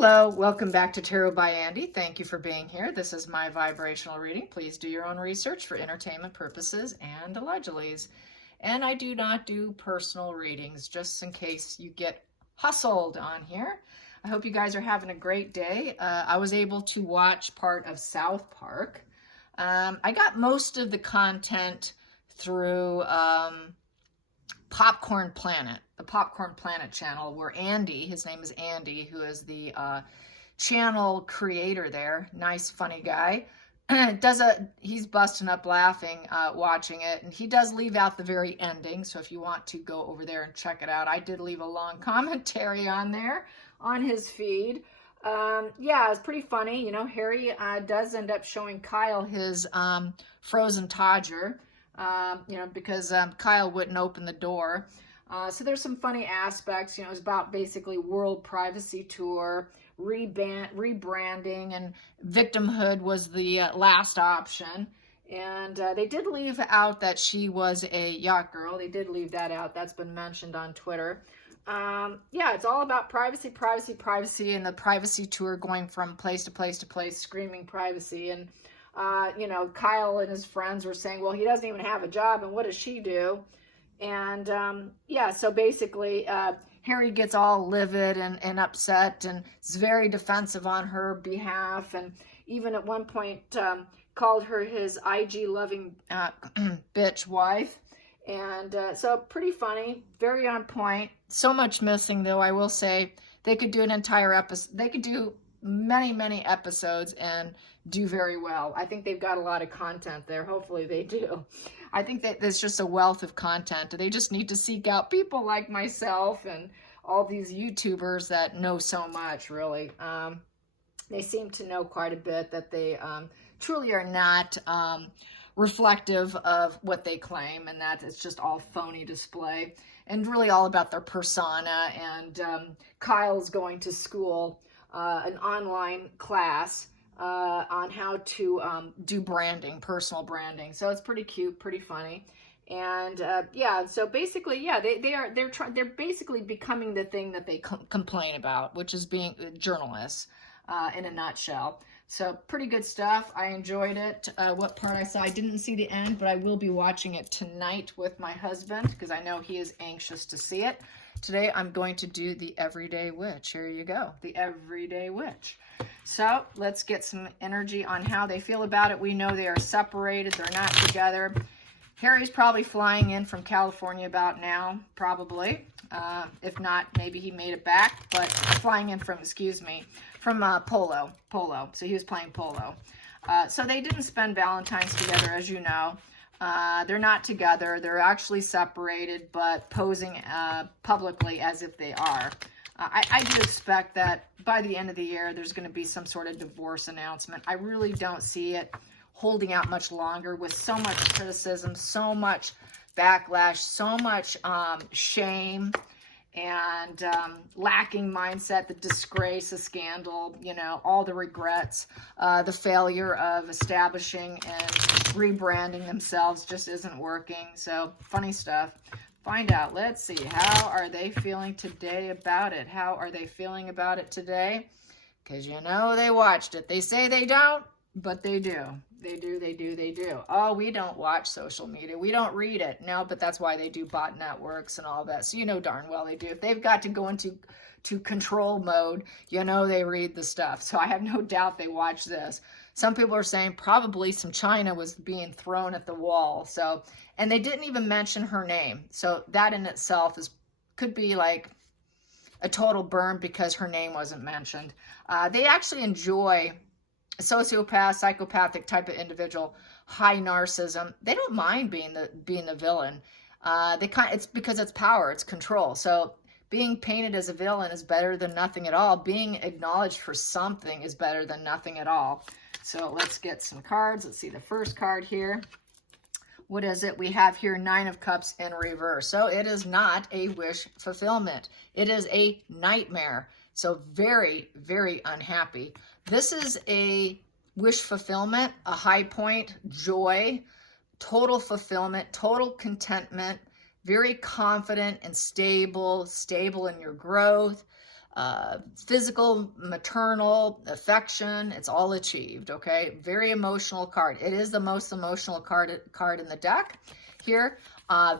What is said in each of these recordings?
Hello, welcome back to Tarot by Andy. Thank you for being here. This is my vibrational reading. Please do your own research for entertainment purposes and allegedlys. And I do not do personal readings, just in case you get hustled on here. I hope you guys are having a great day. I was able to watch part of South Park. I got most of the content through Popcorn Planet, the Popcorn Planet channel, where Andy, his name is Andy, who is the channel creator there, nice funny guy, he's busting up laughing watching it, and he does leave out the very ending, so if you want to go over there and check it out, I did leave a long commentary on there on his feed. Yeah, it's pretty funny. You know, Harry does end up showing Kyle his frozen Todger, you know, because Kyle wouldn't open the door. So there's some funny aspects. You know, it's about basically World Privacy Tour, rebranding, and victimhood was the last option. And they did leave out that she was a yacht girl. They did leave that out. That's been mentioned on Twitter. Yeah, it's all about privacy, privacy, privacy, and the privacy tour going from place to place to place, screaming privacy. And you know, Kyle and his friends were saying, well, he doesn't even have a job, and what does she do? And yeah, so basically, Harry gets all livid and upset, and is very defensive on her behalf, and even at one point called her his IG-loving bitch wife. And so pretty funny, very on point. So much missing, though, I will say. They could do an entire episode. They could do many episodes and do very well. I think they've got a lot of content there. Hopefully they do. I think that there's just a wealth of content. They just need to seek out people like myself and all these YouTubers that know so much, really. They seem to know quite a bit, that they truly are not reflective of what they claim, and that it's just all phony display and really all about their persona. And Kyle's going to school, an online class on how to do branding, personal branding. So it's pretty cute, pretty funny. And yeah, so basically, yeah, they're basically becoming the thing that they complain about, which is being journalists in a nutshell. So pretty good stuff. I enjoyed it. What part I saw, I didn't see the end, but I will be watching it tonight with my husband because I know he is anxious to see it. Today I'm going to do the Everyday Witch. Here you go, the Everyday Witch. So let's get some energy on how they feel about it. We know they are separated. They're not together. Harry's probably flying in from California about now, probably. If not, maybe he made it back, but flying in from, excuse me, from polo. So he was playing polo. So they didn't spend Valentine's together, as you know. They're not together. They're actually separated, but posing publicly as if they are. I do expect that by the end of the year, there's going to be some sort of divorce announcement. I really don't see it holding out much longer with so much criticism, so much backlash, so much shame, and lacking mindset, the disgrace, the scandal, you know, all the regrets, the failure of establishing and rebranding themselves just isn't working. So funny stuff. Find out. Let's see. How are they feeling today about it? How are they feeling about it today? Because you know they watched it. They say they don't, but they do. They do. Oh, we don't watch social media. We don't read it. No, but that's why they do bot networks and all that. So you know darn well they do. If they've got to go into control mode, you know they read the stuff. So I have no doubt they watch this. Some people are saying probably some China was being thrown at the wall. So, and they didn't even mention her name. So that in itself could be like a total burn because her name wasn't mentioned. They actually enjoy a sociopath, psychopathic type of individual, high narcissism. They don't mind being the villain. It's because it's power, it's control. So being painted as a villain is better than nothing at all. Being acknowledged for something is better than nothing at all. So let's get some cards. Let's see the first card here. What is it? We have here Nine of Cups in reverse. So it is not a wish fulfillment. It is a nightmare. So very unhappy. This is a wish fulfillment, a high point, joy, total fulfillment, total contentment, very confident and stable in your growth, physical, maternal affection. It's all achieved, okay? Very emotional card. It is the most emotional card in the deck here.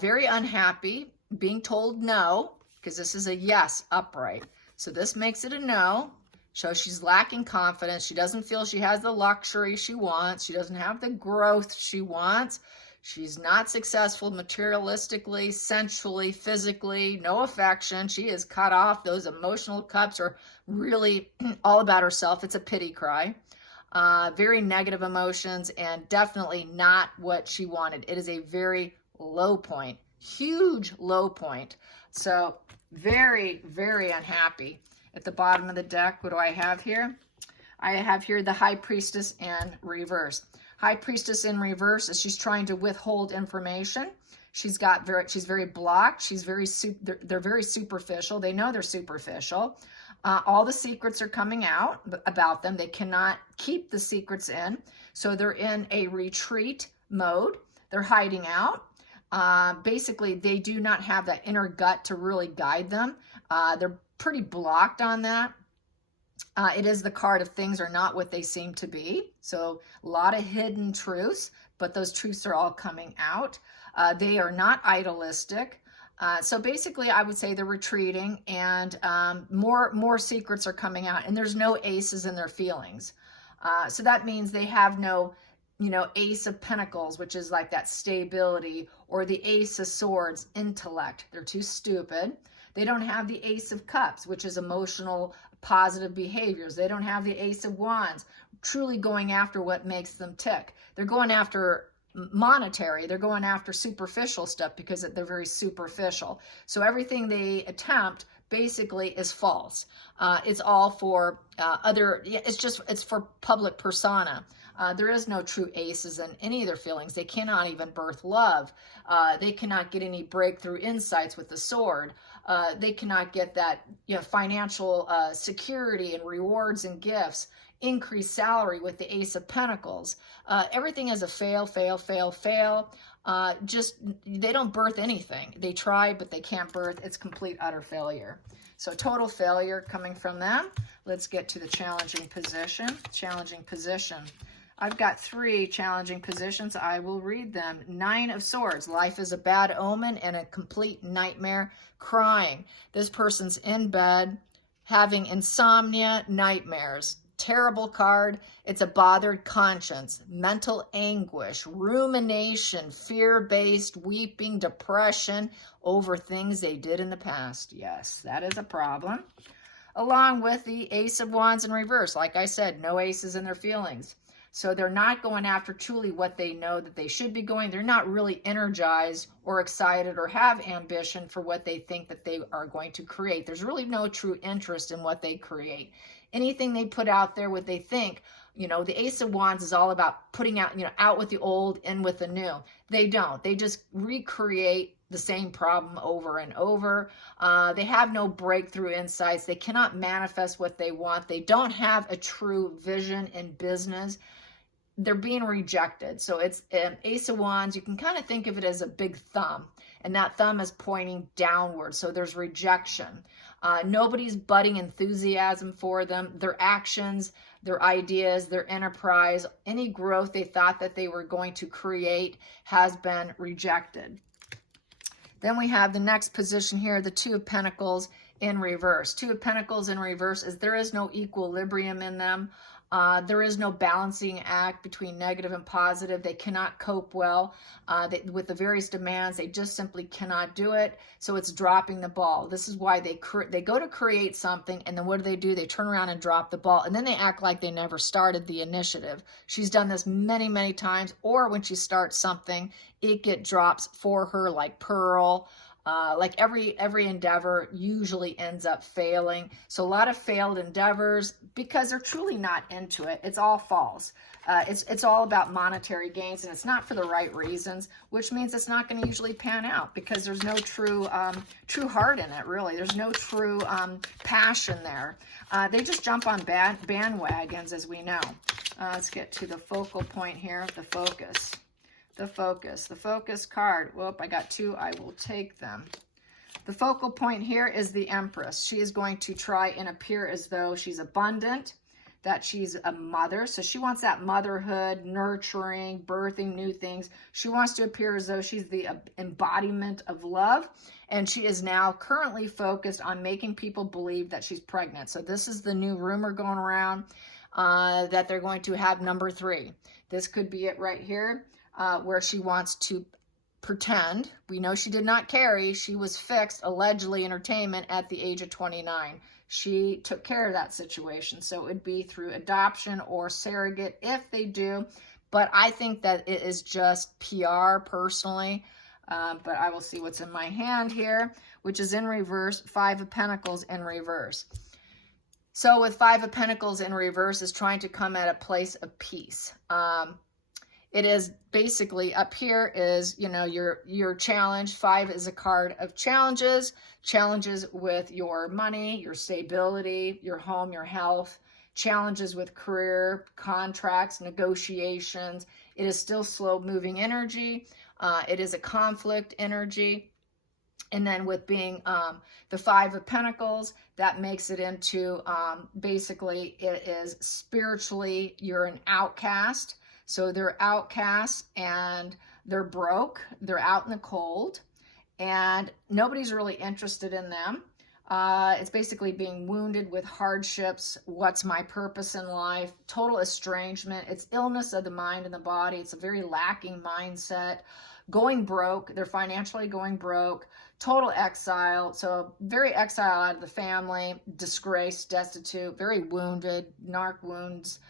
Very unhappy, being told no, because this is a yes upright. So this makes it a no. So she's lacking confidence. She doesn't feel she has the luxury she wants. She doesn't have the growth she wants. She's not successful materialistically, sensually, physically, no affection. She is cut off. Those emotional cups are really all about herself. It's a pity cry. Very negative emotions, and definitely not what she wanted. It is a very low point, huge low point. So very, very unhappy. At the bottom of the deck, what do I have here? I have here the High Priestess in reverse. High Priestess in reverse is she's trying to withhold information. She's very blocked. They're very superficial. They know they're superficial. All the secrets are coming out about them. They cannot keep the secrets in. So they're in a retreat mode. They're hiding out. Basically, they do not have that inner gut to really guide them. They're pretty blocked on that. It is the card of things are not what they seem to be. So a lot of hidden truths, but those truths are all coming out. They are not idealistic. So basically, I would say they're retreating, and more secrets are coming out, and there's no aces in their feelings. So that means they have no, Ace of Pentacles, which is like that stability, or the Ace of Swords, intellect. They're too stupid. They don't have the Ace of Cups, which is emotional, positive behaviors. They don't have the Ace of Wands, truly going after what makes them tick. They're going after monetary. They're going after superficial stuff because they're very superficial. So everything they attempt basically is false. It's all for it's for public persona. There is no true aces in any of their feelings. They cannot even birth love. They cannot get any breakthrough insights with the sword. They cannot get that financial security and rewards and gifts, increased salary with the Ace of Pentacles. Everything is a fail, fail, fail, fail. They don't birth anything. They try, but they can't birth. It's complete, utter failure. So total failure coming from them. Let's get to the challenging position. Challenging position. I've got 3 challenging positions. I will read them. 9 of Swords. Life is a bad omen and a complete nightmare. Crying. This person's in bed having insomnia, nightmares. Terrible card. It's a bothered conscience, mental anguish, rumination, fear-based weeping, depression over things they did in the past. Yes, that is a problem. Along with the Ace of Wands in reverse. Like I said, no aces in their feelings. So they're not going after truly what they know that they should be going. They're not really energized or excited or have ambition for what they think that they are going to create. There's really no true interest in what they create. Anything they put out there, what they think, the Ace of Wands is all about putting out, out with the old, in with the new. They don't. They just recreate the same problem over and over. They have no breakthrough insights. They cannot manifest what they want. They don't have a true vision in business. They're being rejected. So it's an Ace of Wands. You can kind of think of it as a big thumb, and that thumb is pointing downward. So there's rejection. Nobody's budding enthusiasm for them. Their actions, their ideas, their enterprise, any growth they thought that they were going to create has been rejected. Then we have the next position here, the 2 of Pentacles in reverse. 2 of Pentacles in reverse is there is no equilibrium in them. There is no balancing act between negative and positive. They cannot cope well with the various demands. They just simply cannot do it. So it's dropping the ball. This is why they go to create something, and then what do? They turn around and drop the ball, and then they act like they never started the initiative. She's done this many, many times. Or when she starts something, it drops for her like pearl. Like every endeavor usually ends up failing. So a lot of failed endeavors because they're truly not into it. It's all false. It's all about monetary gains, and it's not for the right reasons, which means it's not going to usually pan out because there's no true heart in it, really. There's no true passion there. They just jump on bandwagons, as we know. Let's get to the focal point here, the focus. The focus card. Whoop, I got 2. I will take them. The focal point here is the Empress. She is going to try and appear as though she's abundant, that she's a mother. So she wants that motherhood, nurturing, birthing new things. She wants to appear as though she's the embodiment of love. And she is now currently focused on making people believe that she's pregnant. So this is the new rumor going around that they're going to have number 3. This could be it right here, where she wants to pretend. We know she did not carry. She was fixed, allegedly, entertainment at the age of 29. She took care of that situation. So it would be through adoption or surrogate if they do. But I think that it is just PR personally. But I will see what's in my hand here, which is in reverse, 5 of Pentacles in reverse. So with 5 of Pentacles in reverse is trying to come at a place of peace. It is basically up here is, you know, your challenge. 5 is a card of challenges with your money, your stability, your home, your health, challenges with career, contracts, negotiations. It is still slow moving energy. It is a conflict energy. And then with being the 5 of Pentacles, that makes it into basically it is spiritually, you're an outcast. So they're outcasts and they're broke. They're out in the cold and nobody's really interested in them. It's basically being wounded with hardships. What's my purpose in life? Total estrangement. It's illness of the mind and the body. It's a very lacking mindset. Going broke. They're financially going broke. Total exile. So very exile out of the family. Disgraced, destitute, very wounded, narc wounds.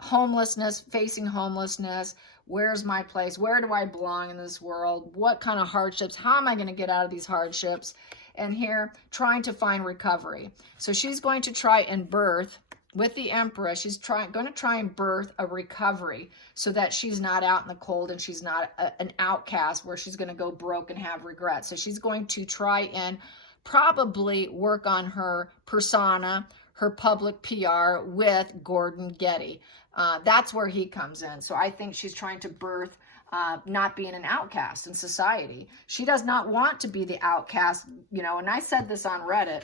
Homelessness, facing homelessness. Where's my place? Where do I belong in this world? What kind of hardships? How am I going to get out of these hardships? And here, trying to find recovery. So she's going to try and birth, with the Emperor, she's going to try and birth a recovery so that she's not out in the cold and she's not an outcast where she's going to go broke and have regrets. So she's going to try and probably work on her persona, her public PR with Gordon Getty. That's where he comes in. So I think she's trying to birth not being an outcast in society. She does not want to be the outcast, you know, and I said this on Reddit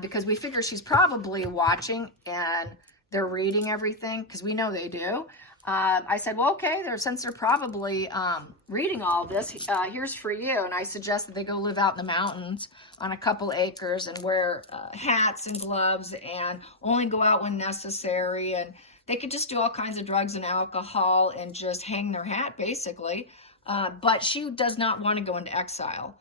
because we figure she's probably watching and they're reading everything because we know they do. I said, well, okay, since they're probably reading all this, here's for you. And I suggest that they go live out in the mountains on a couple acres and wear hats and gloves and only go out when necessary. And they could just do all kinds of drugs and alcohol and just hang their hat, basically. But she does not want to go into exile.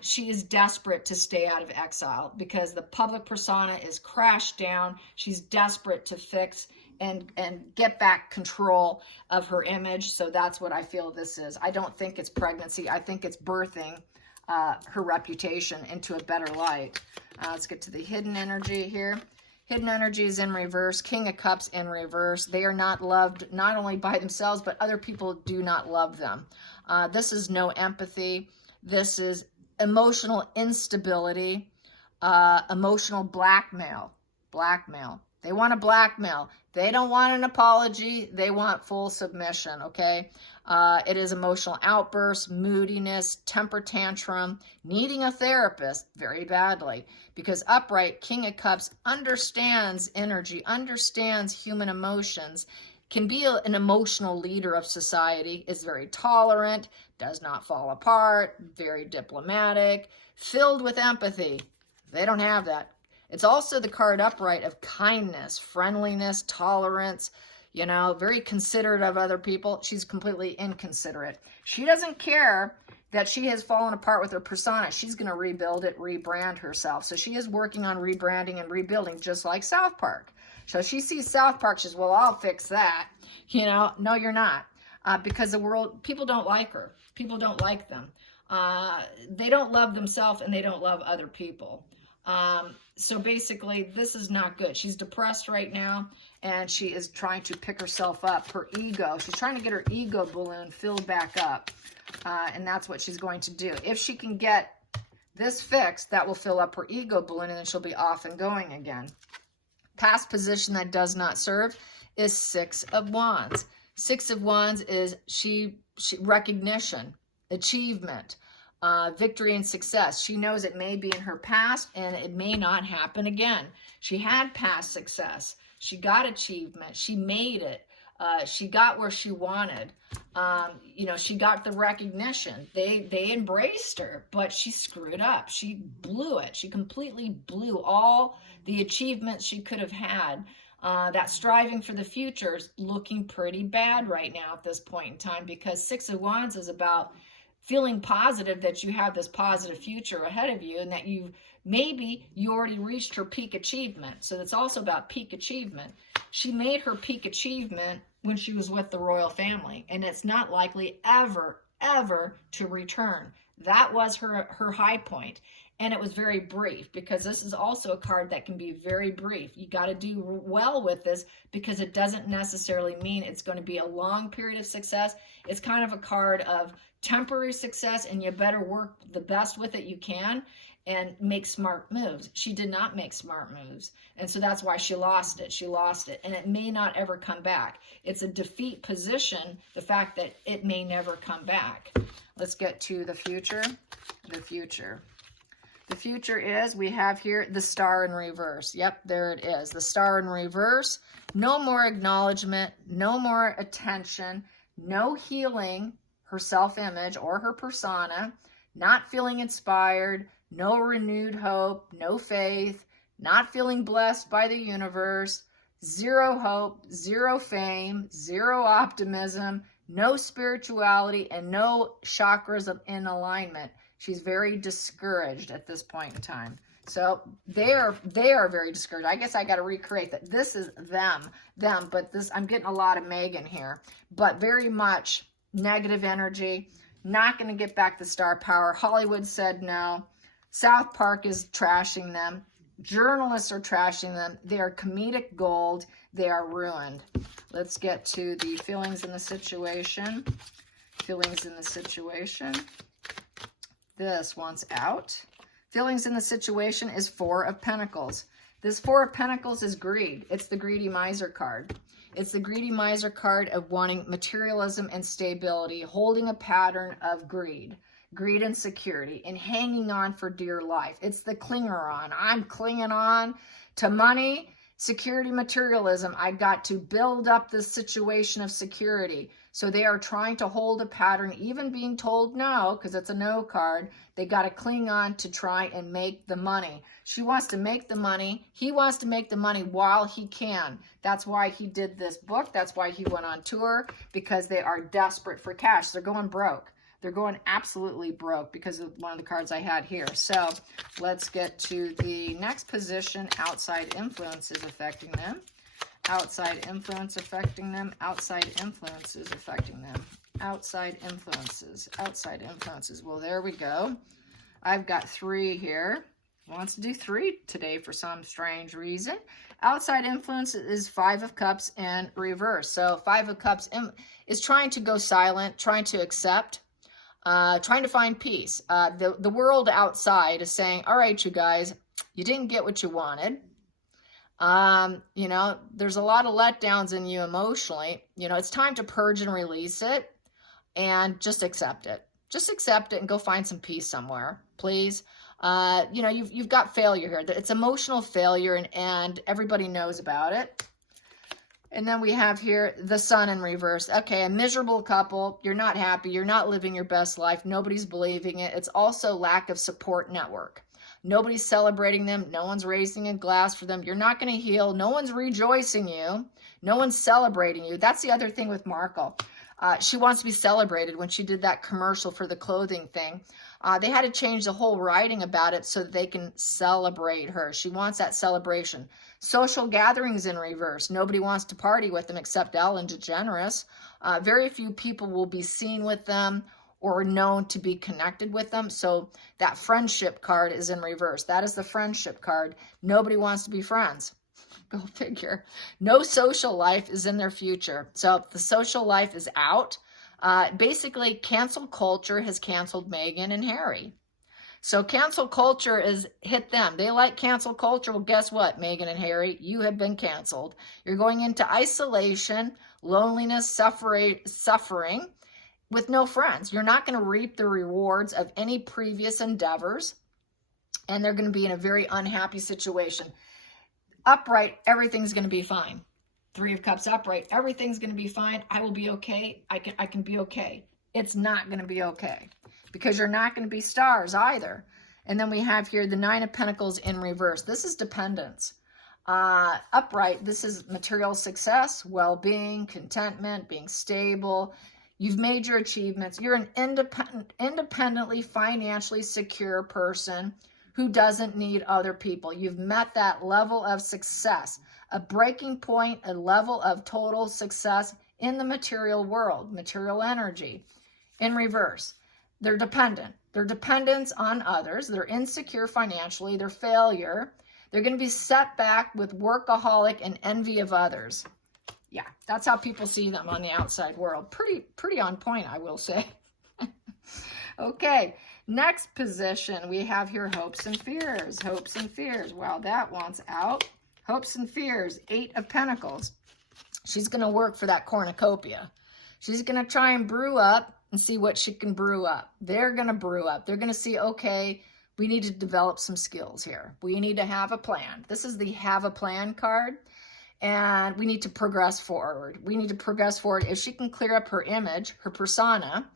She is desperate to stay out of exile because the public persona is crashed down. She's desperate to fix and get back control of her image. So that's what I feel this is. I don't think it's pregnancy. I think it's birthing her reputation into a better light. Let's get to the hidden energy here. Hidden energy is in reverse. King of Cups in reverse. They are not loved not only by themselves, but other people do not love them. This is no empathy. This is emotional instability, emotional blackmail. They want to blackmail. They don't want an apology. They want full submission, okay? It is emotional outbursts, moodiness, temper tantrum, needing a therapist very badly. Because upright, King of Cups understands energy, understands human emotions, can be an emotional leader of society, is very tolerant, does not fall apart, very diplomatic, filled with empathy. They don't have that. It's also the card upright of kindness, friendliness, tolerance, you know, very considerate of other people. She's completely inconsiderate. She doesn't care that she has fallen apart with her persona. She's going to rebuild it, rebrand herself. So she is working on rebranding and rebuilding, just like South Park. So she sees South Park, she says, well, I'll fix that. You know, no, you're not. Because the world, people don't like her. People don't like them. They don't love themselves and they don't love other people. So basically, this is not good. She's depressed right now, and she is trying to pick herself up. Her ego, she's trying to get her ego balloon filled back up, and that's what she's going to do. If she can get this fixed, that will fill up her ego balloon, and then she'll be off and going again. Past position that does not serve is 6 of Wands. 6 of Wands is she recognition, achievement, victory and success. She knows it may be in her past and it may not happen again. She had past success. She got achievement. She made it. She got where she wanted. You know, she got the recognition. They embraced her, but she screwed up. She blew it. She completely blew all the achievements she could have had. That striving for the future is looking pretty bad right now at this point in time, because Six of Wands is about feeling positive that you have this positive future ahead of you, and that maybe you already reached her peak achievement. So it's also about peak achievement. She made her peak achievement when she was with the royal family, and it's not likely ever to return. That was her high point, and it was very brief, because this is also a card that can be very brief. You got to do well with this, because it doesn't necessarily mean it's going to be a long period of success. It's kind of a card of temporary success, and you better work the best with it you can and make smart moves. She did not make smart moves, and so that's why she lost it. She lost it, and it may not ever come back. It's a defeat position, the fact that it may never come back. Let's get to the future. The future. The future is, we have here the Star in reverse. Yep, there it is. The Star in reverse. No more acknowledgement, no more attention, no healing her self-image or her persona, not feeling inspired, no renewed hope, no faith, not feeling blessed by the universe, zero hope, zero fame, zero optimism, no spirituality, and no chakras in alignment. She's very discouraged at this point in time. So they are very discouraged. I guess I got to recreate that. This is them, but this, I'm getting a lot of Megan here, but very much negative energy, not going to get back the star power. Hollywood said no. South Park is trashing them. Journalists are trashing them. They are comedic gold. They are ruined. Let's get to the feelings in the situation. Feelings in the situation. This one's out. Feelings in the situation is Four of Pentacles. This Four of Pentacles is greed. It's the greedy miser card. It's the greedy miser card of wanting materialism and stability, holding a pattern of greed and security, and hanging on for dear life. It's the clinger on. I'm clinging on to money, security, materialism. I got to build up this situation of security. So they are trying to hold a pattern, even being told no, because it's a no card. They got to cling on to try and make the money. She wants to make the money. He wants to make the money while he can. That's why he did this book. That's why he went on tour, because they are desperate for cash. They're going broke. They're going absolutely broke because of one of the cards I had here. So let's get to the next position. Outside influences affecting them. Outside influence affecting them. Outside influences affecting them. Outside influences. Outside influences. Well, there we go. I've got 3 here. Wants to do 3 today for some strange reason. Outside influence is 5 of Cups in reverse. So 5 of Cups is trying to go silent, trying to accept, trying to find peace. The world outside is saying, all right, you guys, you didn't get what you wanted. You know, there's a lot of letdowns in you emotionally. You know, it's time to purge and release it, and just accept it. Just accept it and go find some peace somewhere, please. You know, you've got failure here. It's emotional failure, and everybody knows about it. And then we have here the Sun in reverse. Okay, a miserable couple. You're not happy. You're not living your best life. Nobody's believing it. It's also lack of support network. Nobody's celebrating them. No one's raising a glass for them. You're not going to heal. No one's rejoicing you. No one's celebrating you. That's the other thing with Markle. She wants to be celebrated. When she did that commercial for the clothing thing, they had to change the whole writing about it so that they can celebrate her. She wants that celebration. Social gatherings in reverse. Nobody wants to party with them except Ellen DeGeneres. Very few people will be seen with them or known to be connected with them. So that friendship card is in reverse. That is the friendship card. Nobody wants to be friends. Go figure. No social life is in their future. So the social life is out. Basically, cancel culture has canceled Meghan and Harry. So cancel culture is hit them. They like cancel culture. Well, guess what, Meghan and Harry? You have been canceled. You're going into isolation, loneliness, suffering, with no friends. You're not going to reap the rewards of any previous endeavors, and they're going to be in a very unhappy situation. Upright, everything's going to be fine. Three of Cups upright, everything's going to be fine. I will be okay. I can be okay. It's not going to be okay, because you're not going to be stars either. And then we have here the Nine of Pentacles in reverse. This is dependence. Upright, this is material success, well-being, contentment, being stable. You've made your achievements. You're an independently, financially secure person who doesn't need other people. You've met that level of success, a breaking point, a level of total success in the material world, material energy. In reverse, they're dependent. They're dependent on others. They're insecure financially. They're failure. They're going to be set back with workaholic and envy of others. Yeah, that's how people see them on the outside world. Pretty on point, I will say. Okay, next position we have here, hopes and fears. Hopes and fears. Wow, that one's out. Hopes and fears, Eight of Pentacles. She's going to work for that cornucopia. She's going to try and brew up and see what she can brew up. They're going to brew up. They're going to see, okay, we need to develop some skills here. We need to have a plan. This is the have a plan card. And we need to progress forward. We need to progress forward. If she can clear up her image, her persona,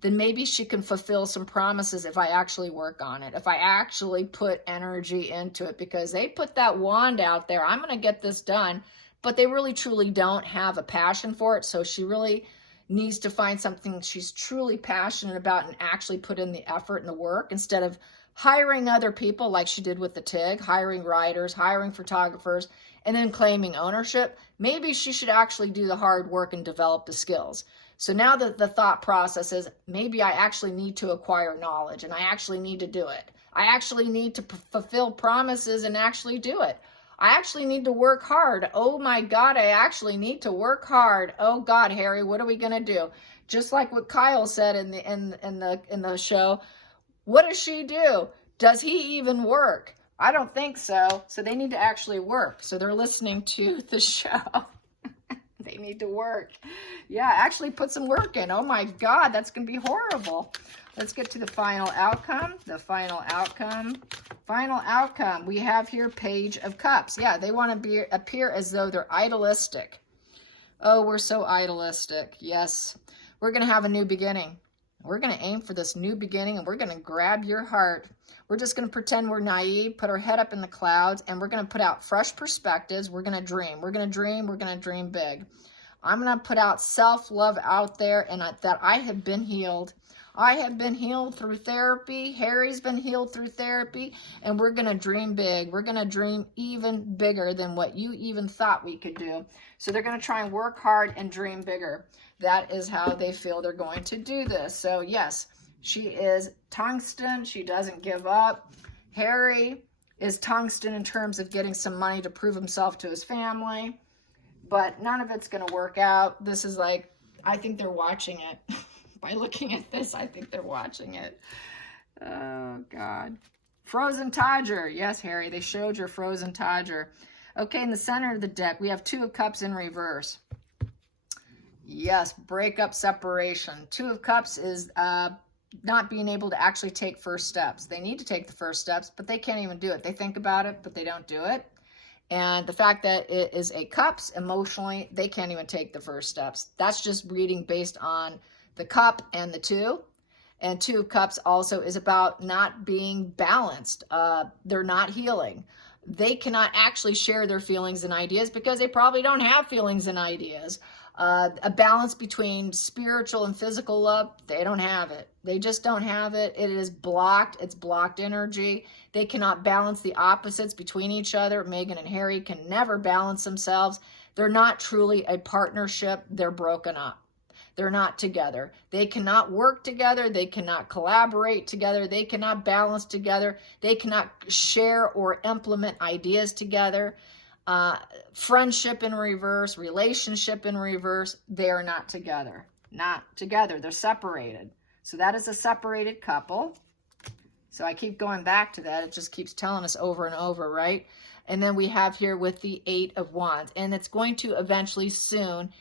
then maybe she can fulfill some promises if I actually work on it, if I actually put energy into it, because they put that wand out there. I'm going to get this done, but they really truly don't have a passion for it. So she really needs to find something she's truly passionate about and actually put in the effort and the work, instead of hiring other people like she did with the TIG, hiring writers, hiring photographers, and then claiming ownership. Maybe she should actually do the hard work and develop the skills. So now that the thought process is, maybe I actually need to acquire knowledge, and I actually need to do it. I actually need to fulfill promises and actually do it. I actually need to work hard. Oh my God, I actually need to work hard. Oh God, Harry, what are we gonna do? Just like what Kyle said in the show. What does she do? Does he even work? I don't think so. So they need to actually work. So they're listening to the show. They need to work. Yeah, actually put some work in. Oh my God, that's going to be horrible. Let's get to the final outcome. The final outcome. Final outcome. We have here Page of Cups. Yeah, they want to appear as though they're idealistic. Oh, we're so idealistic. Yes, we're going to have a new beginning. We're going to aim for this new beginning, and we're going to grab your heart. We're just going to pretend we're naive, put our head up in the clouds, and we're going to put out fresh perspectives. We're going to dream. We're going to dream. We're going to dream big. I'm going to put out self-love out there, and that I have been healed. I have been healed through therapy. Harry's been healed through therapy, and we're going to dream big. We're going to dream even bigger than what you even thought we could do. So they're going to try and work hard and dream bigger. That is how they feel they're going to do this. So yes, she is tungsten. She doesn't give up. Harry is tungsten in terms of getting some money to prove himself to his family. But none of it's going to work out. This is like, I think they're watching it. By looking at this, I think they're watching it. Oh, God. Frozen Todger. Yes, Harry, they showed your Frozen Todger. Okay, in the center of the deck, we have Two of Cups in reverse. Yes, breakup, separation. Two of Cups is not being able to actually take first steps. They need to take the first steps, but they can't even do it. They think about it, but they don't do it. And the fact that it is a Cups, emotionally, they can't even take the first steps. That's just reading based on the Cup and the Two. And Two of Cups also is about not being balanced. They're not healing. They cannot actually share their feelings and ideas because they probably don't have feelings and ideas. A balance between spiritual and physical love, they don't have it. They just don't have it. It is blocked. It's blocked energy. They cannot balance the opposites between each other. Meghan and Harry can never balance themselves. They're not truly a partnership. They're broken up. They're not together. They cannot work together. They cannot collaborate together. They cannot balance together. They cannot share or implement ideas together. Friendship in reverse, relationship in reverse, they are not together. Not together. They're separated. So that is a separated couple. So I keep going back to that. It just keeps telling us over and over, right? And then we have here with the Eight of Wands. And it's going to eventually soon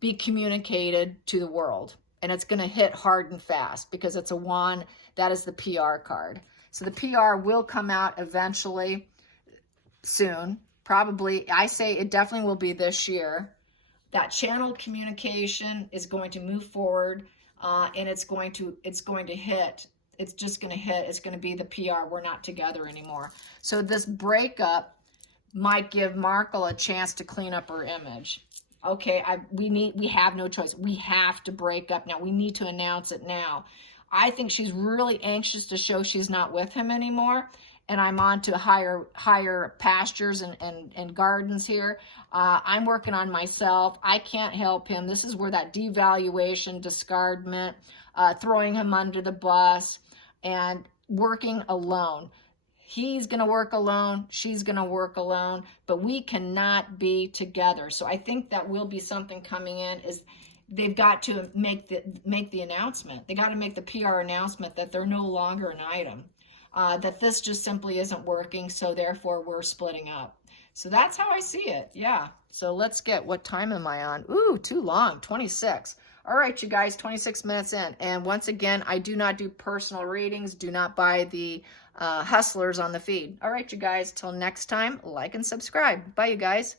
be communicated to the world. and it's going to hit hard and fast because it's a wand. That is the PR card. So the PR will come out eventually, soon. Probably, I say it definitely will be this year. That channel communication is going to move forward, and it's going to hit. It's just going to hit. It's going to be the PR. We're not together anymore. So this breakup might give Markle a chance to clean up her image. Okay, we have no choice. We have to break up now. We need to announce it now. I think she's really anxious to show she's not with him anymore, and I'm on to higher pastures and gardens here. I'm working on myself. I can't help him. This is where that devaluation, discardment, throwing him under the bus, and working alone. He's going to work alone. She's going to work alone, but we cannot be together. So I think that will be something coming in. Is they've got to make the announcement. They got to make the PR announcement that they're no longer an item, that this just simply isn't working. So therefore we're splitting up. So that's how I see it. Yeah. So let's get, what time am I on? Ooh, too long, 26. All right, you guys, 26 minutes in. And once again, I do not do personal readings. Do not buy the hustlers on the feed. All right, you guys, till next time, like and subscribe. Bye, you guys.